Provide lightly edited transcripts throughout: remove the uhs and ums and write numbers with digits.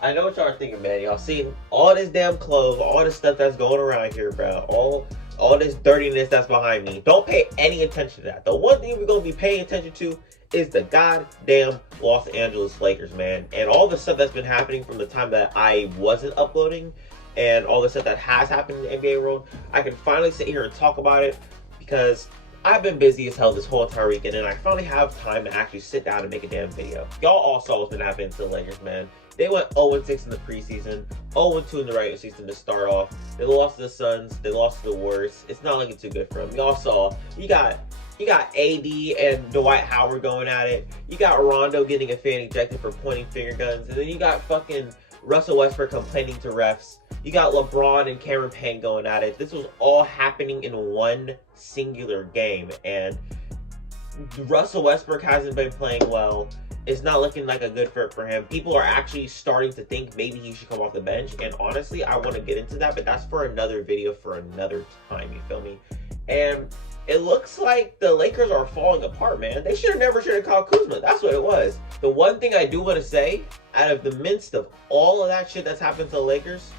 I know what y'all are thinking, man. Y'all seen all this damn clothes, all this stuff that's going around here, bro. All this dirtiness that's behind me. Don't pay any attention to that. The one thing we're gonna be paying attention to is the goddamn Los Angeles Lakers, man. And all the stuff that's been happening from the time that I wasn't uploading, and all the stuff that has happened in the NBA world. I can finally sit here and talk about it because I've been busy as hell this whole entire weekend, and I finally have time to actually sit down and make a damn video. Y'all all saw what's been happening to the Lakers, man. They went 0-6 in the preseason, 0-2 in the regular season to start off. They lost to the Suns. They lost to the Warriors. It's not looking too good for them. Y'all saw. You got AD and Dwight Howard going at it. You got Rondo getting a fan ejected for pointing finger guns, and then you got fucking Russell Westbrook complaining to refs. You got LeBron and Cameron Payne going at it. This was all happening in one singular game, and Russell Westbrook hasn't been playing well. It's not looking like a good fit for him. People are actually starting to think maybe he should come off the bench, and honestly, I want to get into that, but that's for another video for another time, you feel me? And it looks like the Lakers are falling apart, man. They should have called Kuzma. That's what it was. The one thing I do want to say, out of the midst of all of that shit that's happened to the Lakers,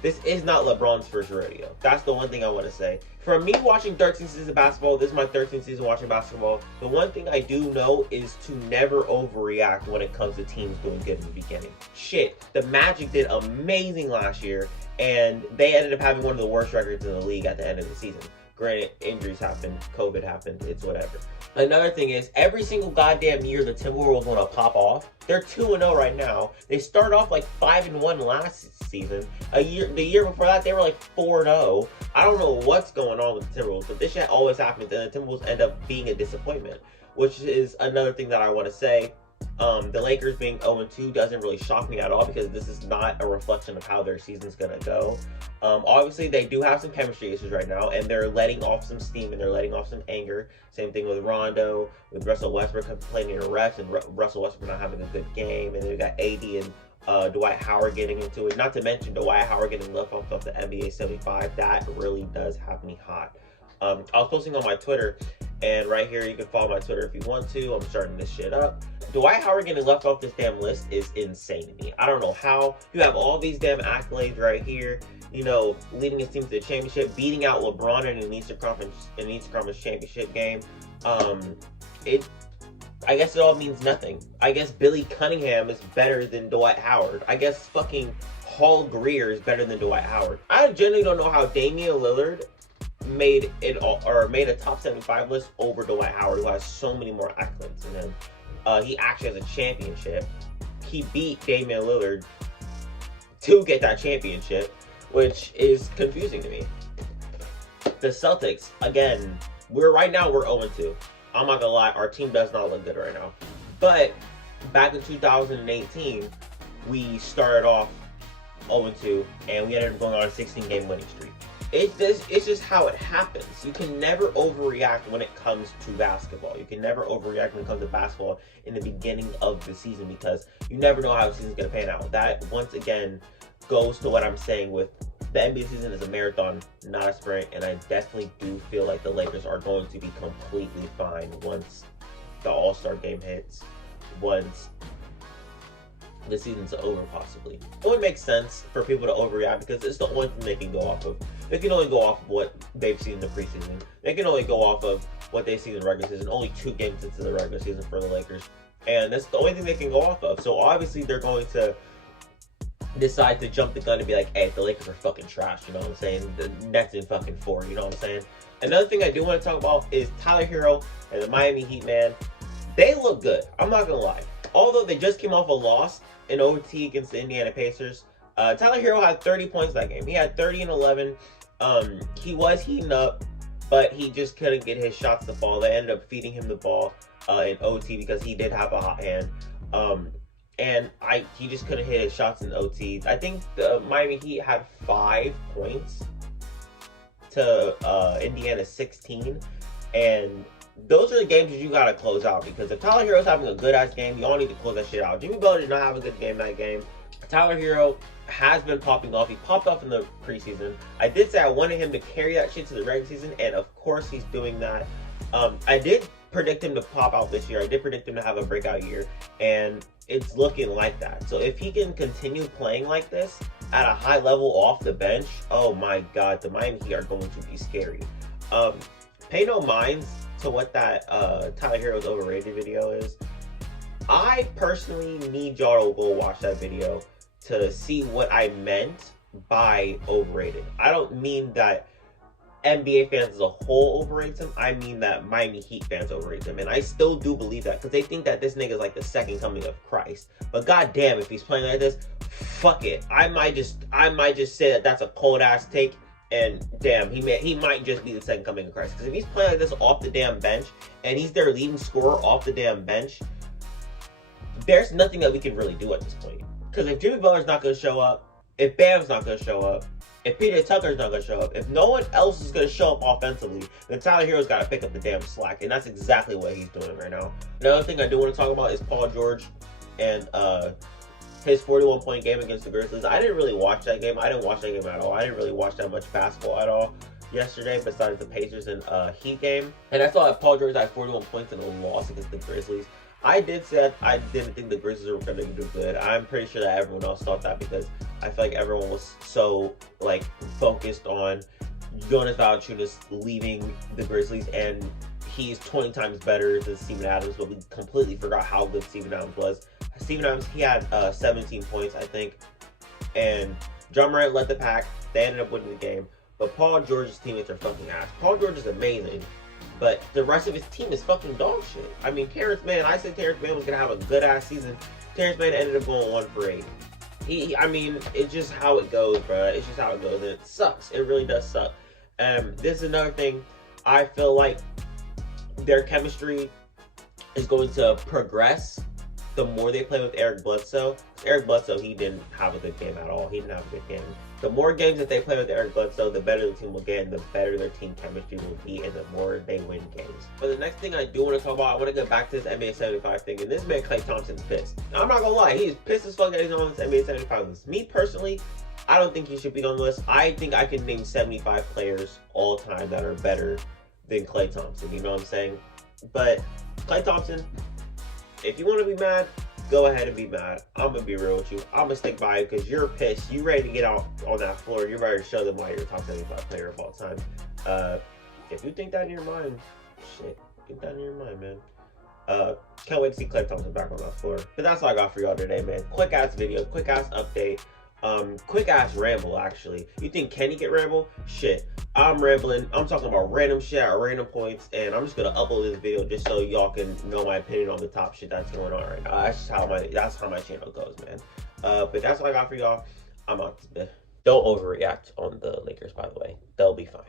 this is not LeBron's first rodeo. That's the one thing I want to say. For me watching 13 seasons of basketball, this is my 13th season watching basketball, the one thing I do know is to never overreact when it comes to teams doing good in the beginning. Shit, the Magic did amazing last year, and they ended up having one of the worst records in the league at the end of the season. Granted, injuries happened, COVID happened, it's whatever. Another thing is, every single goddamn year the Timberwolves want to pop off. They're 2-0 right now. They started off like 5-1 last season. The year before that, they were like 4-0. I don't know what's going on with the Timberwolves, but this shit always happens, and the Timberwolves end up being a disappointment, which is another thing that I want to say. The Lakers being 0-2 doesn't really shock me at all because this is not a reflection of how their season's gonna go. Obviously, they do have some chemistry issues right now, and they're letting off some steam and they're letting off some anger. Same thing with Rondo, with Russell Westbrook complaining to refs, and Russell Westbrook not having a good game. And then we got AD and Dwight Howard getting into it. Not to mention Dwight Howard getting left off of the NBA 75. That really does have me hot. I was posting on my Twitter, and right here you can follow my Twitter if you want to. I'm starting this shit up. Dwight Howard getting left off this damn list is insane to me. I don't know how. You have all these damn accolades right here. You know, leading his team to the championship, beating out LeBron in an Eastern Conference championship game. I guess it all means nothing. I guess Billy Cunningham is better than Dwight Howard. I guess fucking Paul Greer is better than Dwight Howard. I genuinely don't know how Damian Lillard made a top 75 list over Dwight Howard, who has so many more accolades than him. He actually has a championship. He beat Damian Lillard to get that championship, which is confusing to me. The Celtics, again, we're 0-2. I'm not gonna lie, our team does not look good right now. But back in 2018, we started off 0-2, and we ended up going on a 16-game winning streak. It's just how it happens. You can never overreact when it comes to basketball. You can never overreact when it comes to basketball in the beginning of the season because you never know how the season's going to pan out. That, once again, goes to what I'm saying with the NBA season is a marathon, not a sprint, and I definitely do feel like the Lakers are going to be completely fine once the All-Star game hits, once the season's over, possibly. It would make sense for people to overreact because it's the only thing they can go off of. They can only go off of what they've seen in the preseason. They can only go off of what they've seen in the regular season. Only 2 games into the regular season for the Lakers. And that's the only thing they can go off of. So obviously they're going to decide to jump the gun and be like, hey, the Lakers are fucking trash, you know what I'm saying? The Nets in fucking 4, you know what I'm saying? Another thing I do want to talk about is Tyler Hero and the Miami Heat, man. They look good. I'm not going to lie. Although they just came off a loss in OT against the Indiana Pacers, Tyler Hero had 30 points that game. He had 30 and 11. He was heating up, but he just couldn't get his shots to fall. They ended up feeding him the ball in OT because he did have a hot hand. And he just couldn't hit his shots in OT. I think the Miami Heat had 5 points to Indiana's 16. And those are the games that you gotta close out, because if Tyler Hero's having a good ass game, you all need to close that shit out. Jimmy Butler did not have a good game that game. Tyler Hero has been popping off. He popped off in the preseason. I did say I wanted him to carry that shit to the regular season, and of course he's doing that. I did predict him to pop out this year. I did predict him to have a breakout year, and it's looking like that. So if he can continue playing like this at a high level off the bench, oh my God, the Miami Heat are going to be scary. Pay no minds to what that Tyler Hero's overrated video is. I personally need y'all to go watch that video to see what I meant by overrated. I don't mean that NBA fans as a whole overrates him. I mean that Miami Heat fans overrate him. And I still do believe that because they think that this nigga is like the second coming of Christ. But goddamn, if he's playing like this, fuck it. I might just say that that's a cold ass take. And damn, he might just be the second coming of Christ. Because if he's playing like this off the damn bench and he's their leading scorer off the damn bench, there's nothing that we can really do at this point. Because if Jimmy Butler's not going to show up, if Bam's not going to show up, if PJ Tucker's not going to show up, if no one else is going to show up offensively, then Tyler Hero's got to pick up the damn slack. And that's exactly what he's doing right now. Another thing I do want to talk about is Paul George and his 41-point game against the Grizzlies. I didn't really watch that game. I didn't watch that game at all. I didn't really watch that much basketball at all yesterday besides the Pacers and Heat game. And I saw that Paul George had 41 points in a loss against the Grizzlies. I did say that I didn't think the Grizzlies were going to do good. I'm pretty sure that everyone else thought that because I feel like everyone was so like focused on Jonas Valanciunas leaving the Grizzlies, and he's 20 times better than Steven Adams, but we completely forgot how good Steven Adams was. Steven Adams, he had 17 points, I think, and John Morant led the pack. They ended up winning the game, but Paul George's teammates are fucking ass. Paul George is amazing, but the rest of his team is fucking dog shit. I mean, Terrence Mann, I said Terrence Mann was going to have a good-ass season. Terrence Mann ended up going 1 for 8. I mean, it's just how it goes, bro. It's just how it goes, and it sucks. It really does suck. This is another thing. I feel like their chemistry is going to progress the more they play with Eric Bledsoe. Eric Bledsoe, he didn't have a good game at all. He didn't have a good game. The more games that they play with Eric Bledsoe, the better the team will get, and the better their team chemistry will be, and the more they win games. But the next thing I do want to talk about, I want to get back to this NBA 75 thing, and this man Klay Thompson's pissed. Now, I'm not gonna lie, he's pissed as fuck that he's on this NBA 75 list. Me personally, I don't think he should be on the list. I think I can name 75 players all time that are better than Klay Thompson. You know what I'm saying? But Klay Thompson, if you want to be mad, go ahead and be mad. I'm going to be real with you. I'm going to stick by you because you're pissed. You ready to get out on that floor. You're ready to show them why you're a top 75 player of all time. If you think that in your mind, shit, get that in your mind, man. Can't wait to see Klay Thompson back on that floor. But that's all I got for y'all today, man. Quick ass video, quick ass update. Quick ass ramble, actually. You think Kenny get ramble? Shit. I'm rambling. I'm talking about random shit at random points, and I'm just gonna upload this video just so y'all can know my opinion on the top shit that's going on right now. That's how my channel goes, man. But that's all I got for y'all. I'm out this bit. Don't overreact on the Lakers, by the way. They'll be fine.